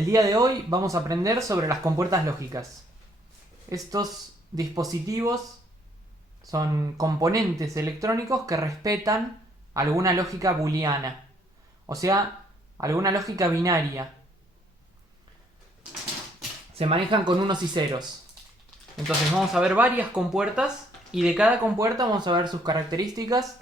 El día de hoy vamos a aprender sobre las compuertas lógicas. Estos dispositivos son componentes electrónicos que respetan alguna lógica booleana, o sea, alguna lógica binaria. Se manejan con unos y ceros. Entonces vamos a ver varias compuertas y de cada compuerta vamos a ver sus características,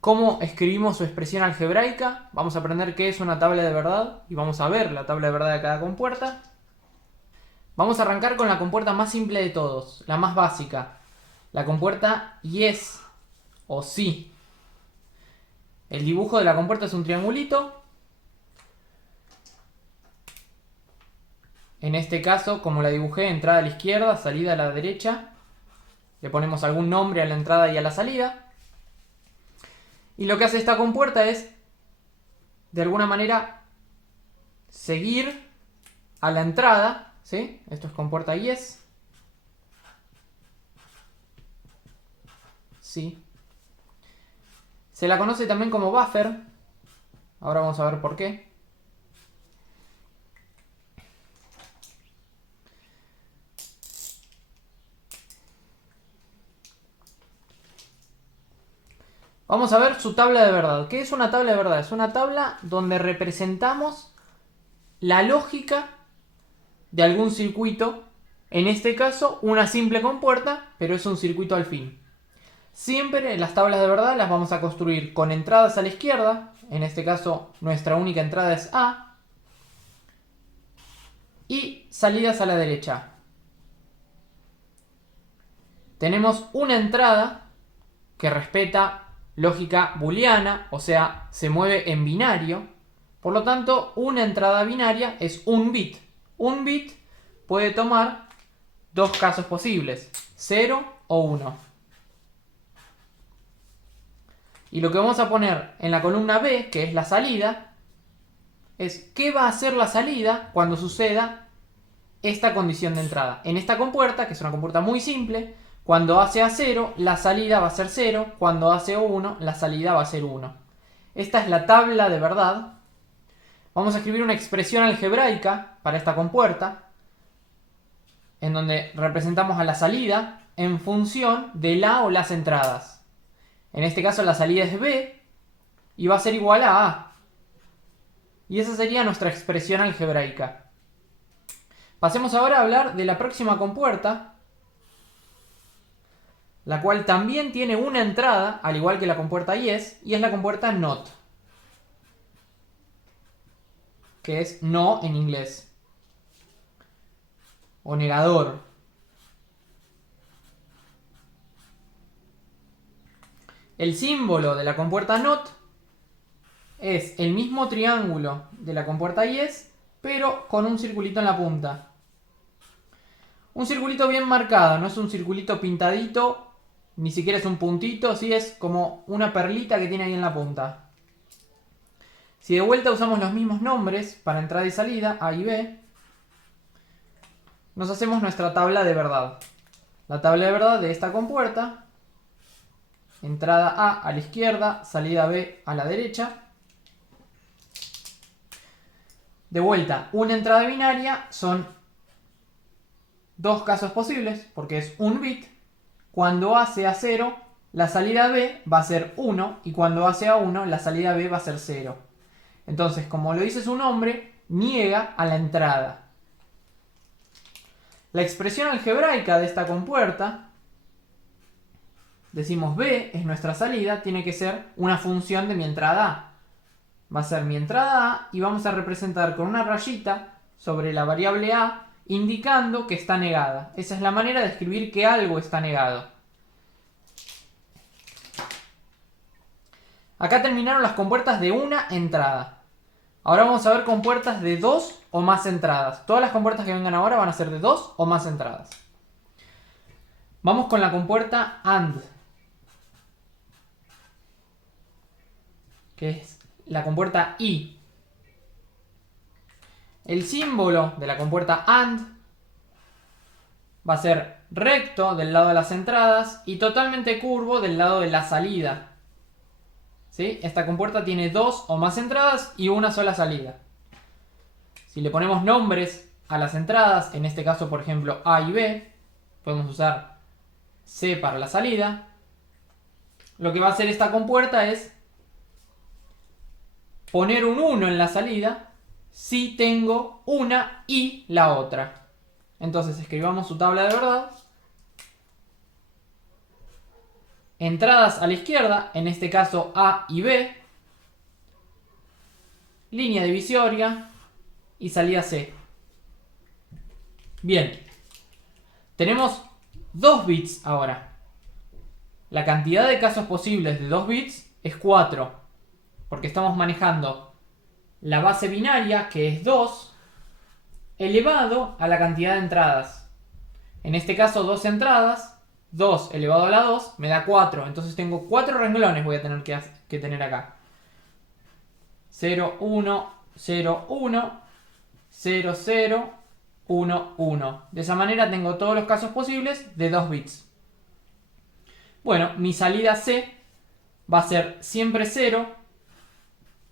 cómo escribimos su expresión algebraica, vamos a aprender qué es una tabla de verdad y vamos a ver la tabla de verdad de cada compuerta. Vamos a arrancar con la compuerta más simple de todos, la más básica, la compuerta yes o sí. El dibujo de la compuerta es un triangulito. En este caso, como la dibujé, entrada a la izquierda, salida a la derecha. Le ponemos algún nombre a la entrada y a la salida. Y lo que hace esta compuerta es, de alguna manera, seguir a la entrada, ¿sí? Esto es compuerta yes. Sí. Se la conoce también como buffer. Ahora vamos a ver por qué. Vamos a ver su tabla de verdad. ¿Qué es una tabla de verdad? Es una tabla donde representamos la lógica de algún circuito. En este caso, una simple compuerta, pero es un circuito al fin. Siempre las tablas de verdad las vamos a construir con entradas a la izquierda. En este caso, nuestra única entrada es A. Y salidas a la derecha. Tenemos una entrada que respeta lógica booleana, o sea, se mueve en binario. Por lo tanto, una entrada binaria es un bit. Un bit puede tomar dos casos posibles, 0 o 1. Y lo que vamos a poner en la columna B, que es la salida, es qué va a hacer la salida cuando suceda esta condición de entrada. En esta compuerta, que es una compuerta muy simple, cuando hace a 0, la salida va a ser 0. Cuando hace a 1, la salida va a ser 1. Esta es la tabla de verdad. Vamos a escribir una expresión algebraica para esta compuerta, en donde representamos a la salida en función de la o las entradas. En este caso la salida es B y va a ser igual a A. Y esa sería nuestra expresión algebraica. Pasemos ahora a hablar de la próxima compuerta, la cual también tiene una entrada, al igual que la compuerta yes, y es la compuerta not, que es no en inglés, o negador. El símbolo de la compuerta not es el mismo triángulo de la compuerta yes, pero con un circulito en la punta. Un circulito bien marcado, no es un circulito pintadito, ni siquiera es un puntito, sí es como una perlita que tiene ahí en la punta. Si de vuelta usamos los mismos nombres para entrada y salida, A y B, nos hacemos nuestra tabla de verdad. La tabla de verdad de esta compuerta, entrada A la izquierda, salida B a la derecha. De vuelta, una entrada binaria son dos casos posibles, porque es un bit. Cuando hace a 0, la salida B va a ser 1, y cuando hace a 1, la salida B va a ser 0. Entonces, como lo dice su nombre, niega a la entrada. La expresión algebraica de esta compuerta, decimos B es nuestra salida, tiene que ser una función de mi entrada A. Va a ser mi entrada A y vamos a representar con una rayita sobre la variable A indicando que está negada. Esa es la manera de escribir que algo está negado. Acá terminaron las compuertas de una entrada. Ahora vamos a ver compuertas de dos o más entradas. Todas las compuertas que vengan ahora van a ser de dos o más entradas. Vamos con la compuerta AND, que es la compuerta y. El símbolo de la compuerta AND va a ser recto del lado de las entradas y totalmente curvo del lado de la salida. ¿Sí? Esta compuerta tiene dos o más entradas y una sola salida. Si le ponemos nombres a las entradas, en este caso por ejemplo A y B, podemos usar C para la salida. Lo que va a hacer esta compuerta es poner un 1 en la salida si tengo una y la otra. Entonces escribamos su tabla de verdad. Entradas a la izquierda, en este caso A y B. Línea divisoria y salida C. Bien. Tenemos 2 bits ahora. La cantidad de casos posibles de 2 bits es 4. Porque estamos manejando la base binaria, que es 2, elevado a la cantidad de entradas. En este caso 2 entradas. 2 elevado a la 2 me da 4. Entonces tengo 4 renglones voy a tener que tener acá. 0, 1, 0, 1, 0, 0, 1, 1. De esa manera tengo todos los casos posibles de 2 bits. Bueno, mi salida C va a ser siempre 0,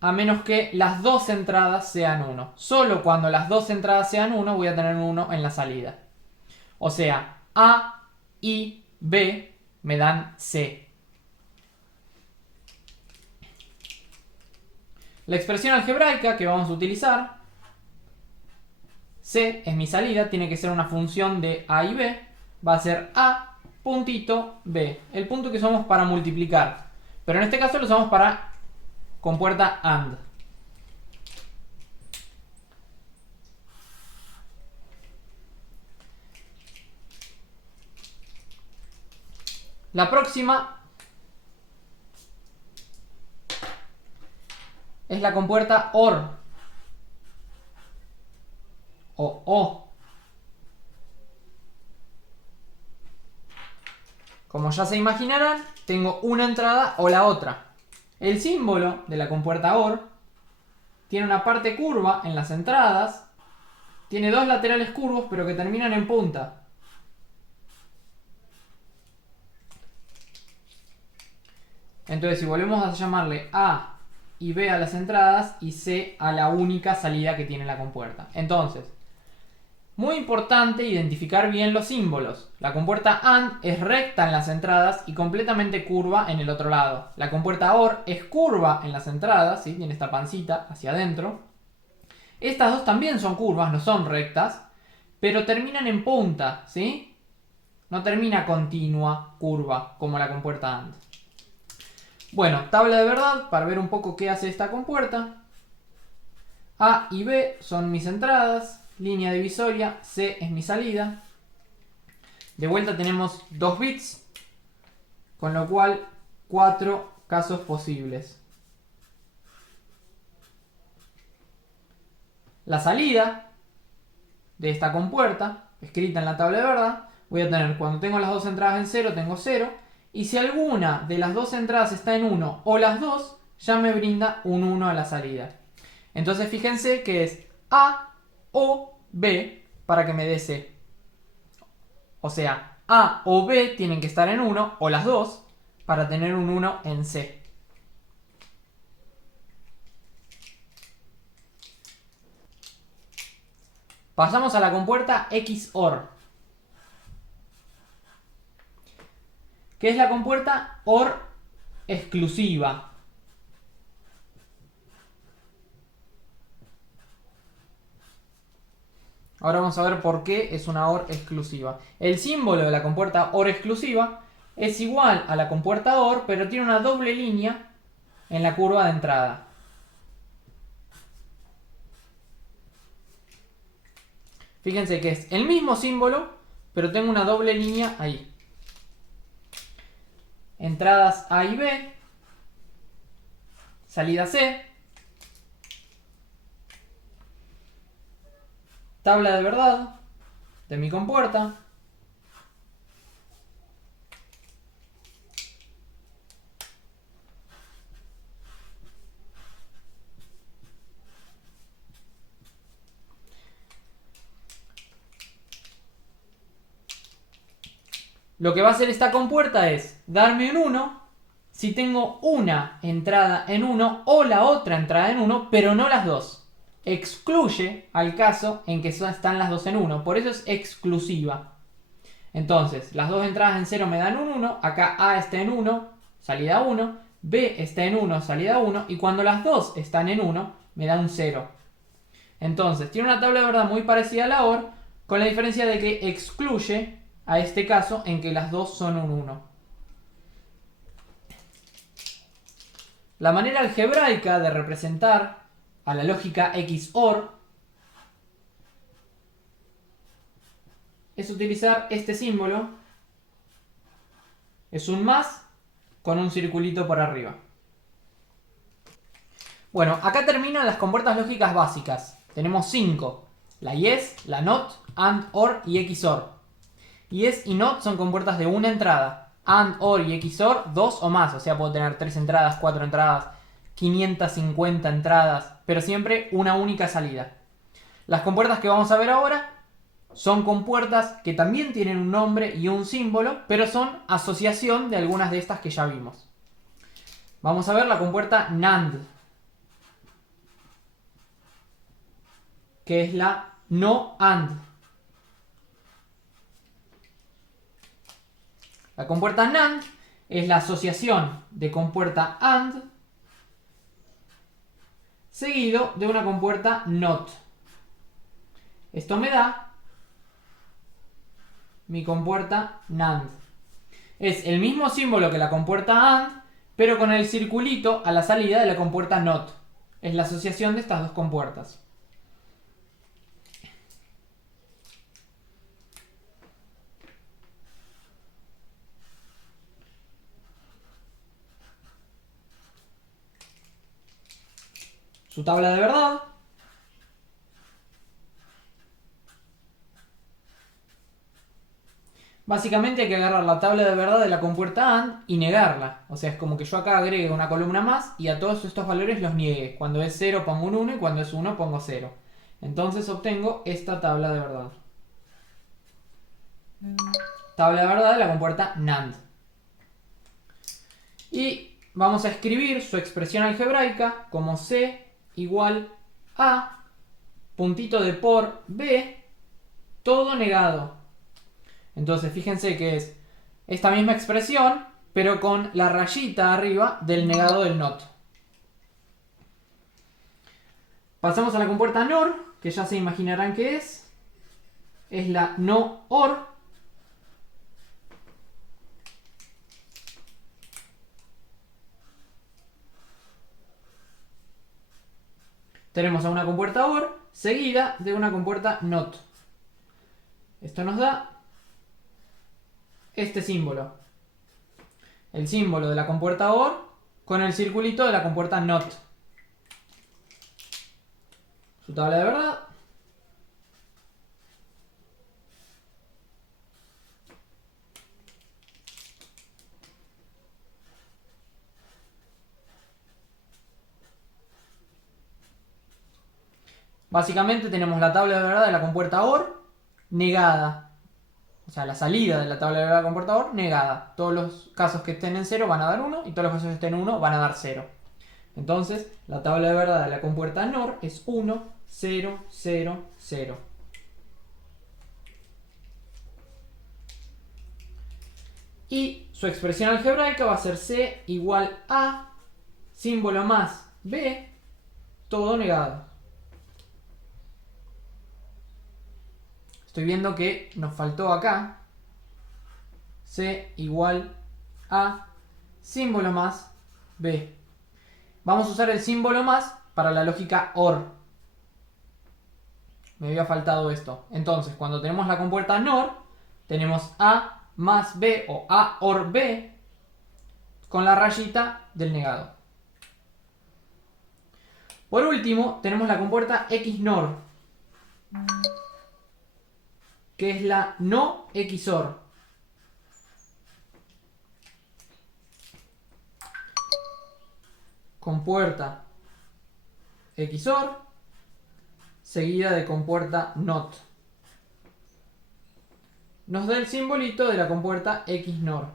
a menos que las 2 entradas sean 1. Solo cuando las 2 entradas sean 1 voy a tener un 1 en la salida. O sea, A y B me dan C. La expresión algebraica que vamos a utilizar, C es mi salida, tiene que ser una función de A y B. Va a ser A puntito B, el punto que usamos para multiplicar. Pero en este caso lo usamos para compuerta AND. La próxima es la compuerta OR o O. Como ya se imaginarán, tengo una entrada o la otra. El símbolo de la compuerta OR tiene una parte curva en las entradas, tiene 2 laterales curvos pero que terminan en punta. Entonces si volvemos a llamarle A y B a las entradas y C a la única salida que tiene la compuerta. Entonces, muy importante identificar bien los símbolos. La compuerta AND es recta en las entradas y completamente curva en el otro lado. La compuerta OR es curva en las entradas, ¿sí? Tiene esta pancita hacia adentro. Estas dos también son curvas, no son rectas, pero terminan en punta, ¿sí? No termina continua, curva, como la compuerta AND. Bueno, tabla de verdad para ver un poco qué hace esta compuerta. A y B son mis entradas, línea divisoria, C es mi salida. De vuelta tenemos 2 bits, con lo cual 4 casos posibles. La salida de esta compuerta, escrita en la tabla de verdad, voy a tener cuando tengo las 2 entradas en 0, tengo 0. Y si alguna de las 2 entradas está en 1 o las dos, ya me brinda un 1 a la salida. Entonces fíjense que es A o B para que me dé C. O sea, A o B tienen que estar en 1 o las dos para tener un 1 en C. Pasamos a la compuerta XOR, que es la compuerta OR exclusiva. Ahora vamos a ver por qué es una OR exclusiva. El símbolo de la compuerta OR exclusiva es igual a la compuerta OR, pero tiene una doble línea en la curva de entrada. Fíjense que es el mismo símbolo, pero tengo una doble línea ahí. Entradas A y B, salida C, tabla de verdad de mi compuerta, lo que va a hacer esta compuerta es darme un 1 si tengo una entrada en 1 o la otra entrada en 1, pero no las dos. excluye al caso en que están las dos en 1. Por eso es exclusiva. Entonces, las dos entradas en 0 me dan un 1. Acá A está en 1, salida 1. B está en 1, salida 1. Y cuando las dos están en 1, me da un 0. Entonces, tiene una tabla de verdad muy parecida a la OR, con la diferencia de que excluye a este caso en que las dos son un 1. La manera algebraica de representar a la lógica XOR es utilizar este símbolo. Es un más con un circulito por arriba. Bueno, acá terminan las compuertas lógicas básicas. Tenemos 5. La yes, la not, and, or y XOR. Yes y not son compuertas de una entrada. And, or y XOR, 2 o más. O sea, puedo tener 3 entradas, 4 entradas, 550 entradas, pero siempre una única salida. Las compuertas que vamos a ver ahora son compuertas que también tienen un nombre y un símbolo, pero son asociación de algunas de estas que ya vimos. Vamos a ver la compuerta NAND, que es la no AND. La compuerta NAND es la asociación de compuerta AND seguido de una compuerta NOT. Esto me da mi compuerta NAND. Es el mismo símbolo que la compuerta AND, pero con el circulito a la salida de la compuerta NOT. Es la asociación de estas dos compuertas. Su tabla de verdad. Básicamente hay que agarrar la tabla de verdad de la compuerta AND y negarla. O sea, es como que yo acá agregue una columna más y a todos estos valores los niegue. Cuando es 0 pongo un 1 y cuando es 1 pongo 0. Entonces obtengo esta tabla de verdad. Tabla de verdad de la compuerta NAND. Y vamos a escribir su expresión algebraica como C igual a puntito de por B, todo negado. Entonces fíjense que es esta misma expresión, pero con la rayita arriba del negado del NOT. Pasamos a la compuerta NOR, que ya se imaginarán que es. Es la no OR. Tenemos a una compuerta OR seguida de una compuerta NOT. Esto nos da este símbolo. El símbolo de la compuerta OR con el circulito de la compuerta NOT. Su tabla de verdad. Básicamente tenemos la tabla de verdad de la compuerta OR negada. O sea, la salida de la tabla de verdad de la compuerta OR negada. Todos los casos que estén en 0 van a dar 1 y todos los casos que estén en 1 van a dar 0. Entonces, la tabla de verdad de la compuerta NOR es 1, 0, 0, 0. Y su expresión algebraica va a ser C igual a símbolo más B, todo negado. Estoy viendo que nos faltó acá C igual a símbolo más B. Vamos a usar el símbolo más para la lógica OR. Me había faltado esto. Entonces, cuando tenemos la compuerta NOR, tenemos A más B o A OR B con la rayita del negado. Por último, tenemos la compuerta XNOR, que es la no XOR. Compuerta XOR seguida de compuerta NOT. Nos da el simbolito de la compuerta XNOR.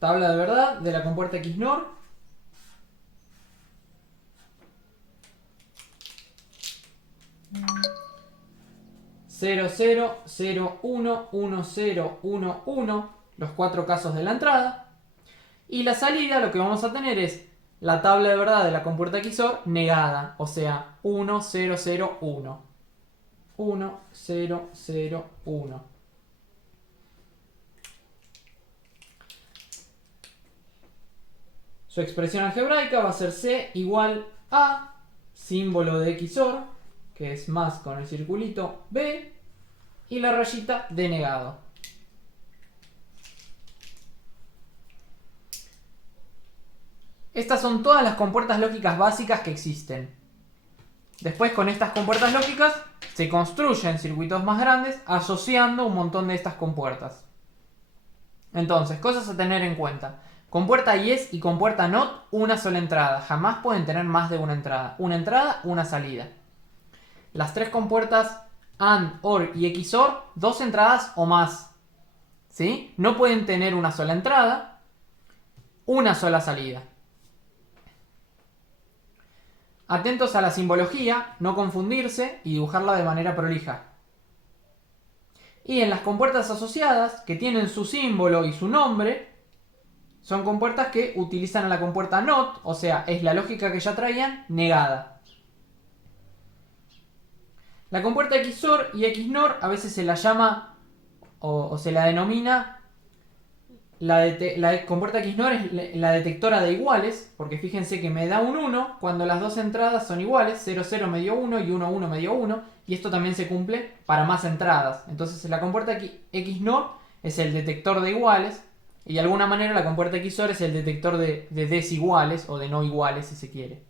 tabla de verdad de la compuerta XNOR. Cero, cero, cero, uno, uno, cero, uno, uno, los 4 casos de la entrada. Y la salida, lo que vamos a tener es la tabla de verdad de la compuerta XOR negada, o sea, 1, 0, 0, 1. 1, 0, 0, 1. Su expresión algebraica va a ser C igual a símbolo de XOR, que es más con el circulito B, y la rayita de negado. Estas son todas las compuertas lógicas básicas que existen. Después, con estas compuertas lógicas se construyen circuitos más grandes asociando un montón de estas compuertas. Entonces, cosas a tener en cuenta. Compuerta yes y compuerta not, una sola entrada. Jamás pueden tener más de una entrada. Una entrada, una salida. Las 3 compuertas AND, OR y XOR, 2 entradas o más. ¿Sí? No pueden tener una sola entrada, una sola salida. Atentos a la simbología, no confundirse y dibujarla de manera prolija. Y en las compuertas asociadas, que tienen su símbolo y su nombre, son compuertas que utilizan a la compuerta NOT, o sea, es la lógica que ya traían, negada. La compuerta XOR y XNOR a veces se la llama o se la denomina, la compuerta XNOR es la detectora de iguales, porque fíjense que me da un 1 cuando las dos entradas son iguales, 0, 0 medio 1 y 1, 1 medio 1, y esto también se cumple para más entradas. Entonces la compuerta XNOR es el detector de iguales, y de alguna manera la compuerta XOR es el detector de desiguales o de no iguales si se quiere.